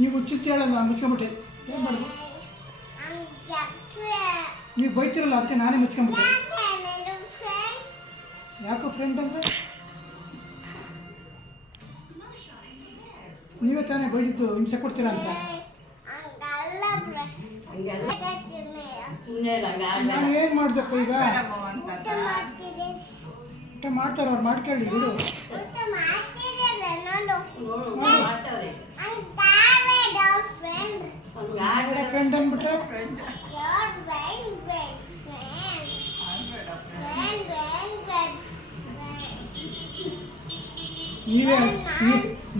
ನೀವು ಮುಚ್ಚುತ್ತೆ ಹೇಳಲ್ಲ, ನಾನು ಮುಚ್ಕೊಂಬಿಟ್ಟೆ. ಏನು ಮಾಡೋದು? ನೀವು ಬೈತಿರಲ್ಲ, ಅದಕ್ಕೆ ನಾನೇ ಮುಚ್ಕೊಂಬಿಟ್ಟೆ. ಯಾಕೋ ಫ್ರೆಂಡ್ ಅಂದರೆ ನೀವೇ ತಾನೇ ಬೈದಿದ್ದು ಹಿಂಸೆ ಕೊಡ್ತೀರಾ ಅಂತ. ನಾನು ಏನು ಮಾಡ್ದಪ್ಪ ಈಗ? ಊಟ ಮಾಡ್ತಾರೆ ಅವ್ರು, ಮಾಡ್ಕೊಳ್ಳಿ ಬಿಡು. ಫ್ರೆಂಡ್ ಅಂದ್ಬಿಟ್ರೆ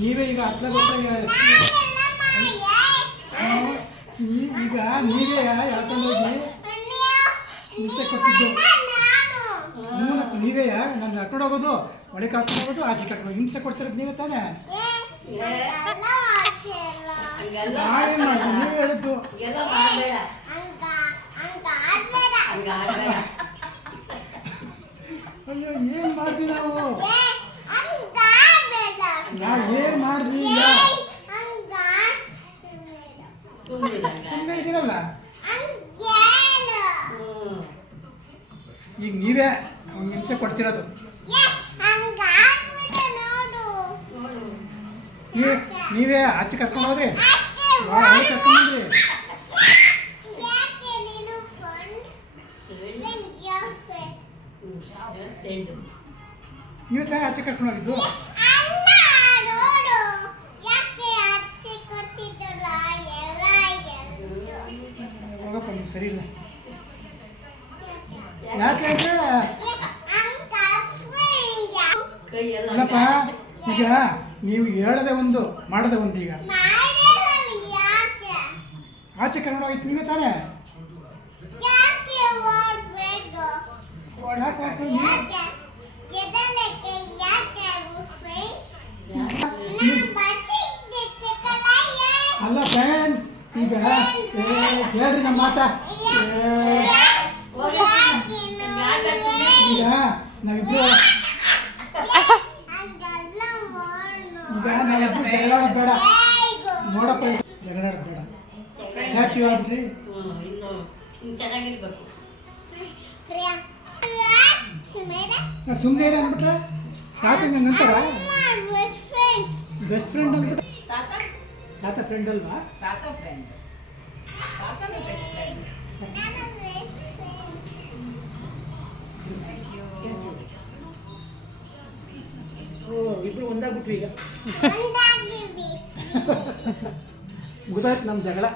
ನೀವೇ ಈಗ ಹತ್ರ ಗೊತ್ತಾಗ ಈಗ ನೀವೇ ಹೇಳ್ಕೊಂಡೋಗಿ ಹಿಂಸೆ ಕೊಟ್ಟಿದ್ದು. ನೀವೇ ನನ್ನ ಕರ್ಕೊಂಡೋಗೋದು, ಒಳಗೆ ಕರ್ಕೊಂಡೋಗೋದು, ಆಚೆ ಕರ್ಕೊಂಡು ಹಿಂಸೆ ಕೊಡ್ತಿರೋದು ನೀವೇ ತಾನೇ. ನಾವೇನು ಮಾಡಿದ್ವಿ? ನೀವೇ ಹೇಳಿದ್ದು. ಅಯ್ಯೋ ಏನು ಮಾಡಿದ್ವಿ ನಾವು? ಏನು ಮಾಡಿದ್ವಿ? ಸುಮ್ಮನೆ ಇದ್ದೀರಲ್ಲ. ಈಗ ನೀವೇ ಅವ್ನಿಗೆ ಹಿಂಸೆ ಕೊಡ್ತಿರೋದು. ನೀವೇ ಆಚೆ ಕರ್ಕೊಂಡು ಹೋದ್ರಿ, ಒಳಗೆ ಕರ್ಕೊಂಡ್ಬಂದ್ರಿ. ನೀವೇ ತಾನೇ ಆಚೆ ಕರ್ಕೊಂಡು ಹೋಗಿದ್ದು. ಹೋಗಪ್ಪ, ನೀವು ಸರಿ ಇಲ್ಲ. ಯಾಕೆಂದ್ರೆ ಅಲ್ಲಪ್ಪ, ಈಗ ನೀವು ಹೇಳದೆ ಒಂದು ಮಾಡದೆ ಒಂದು. ಈಗ ಆಚೆ ಕರ್ಕೊಂಡು ಹೋಗಿತ್ತು ನೀವೇ ತಾನೇ. ಅಲ್ಲ ಫ್ರೆಂಡ್, ಈಗ ಹೇಳ್ರಿ ನಮ್ಮ ಮಾತ. ಈಗ ನಾವಿಬ್ರು ಜಗಳಾಡೋದು ಬೇಡ ನೋಡಪ್ಪ, ಜಗಳಾಡೋದು ಬೇಡ. ಸ್ಟ್ಯಾಚ್ಯೂ ಆಗ್ಬಿಟ್ರಿ. ಸುಮ್ಮನೆ ಅಂದ್ಬಿಟ್ರೆ ಸಾಕು ನಂತರ ಬೆಸ್ಟ್ ಫ್ರೆಂಡ್ ಅಂದ್ಬಿಟ್ರೆ. ತಾತ ಫ್ರೆಂಡ್ ಅಲ್ವಾ? ಇಬ್ರು ಒಂದಾಗ್ಬಿಟ್ವಿ. ಈಗ ಗೊತ್ತಾಯ್ತು ನಮ್ಮ ಜಗಳ.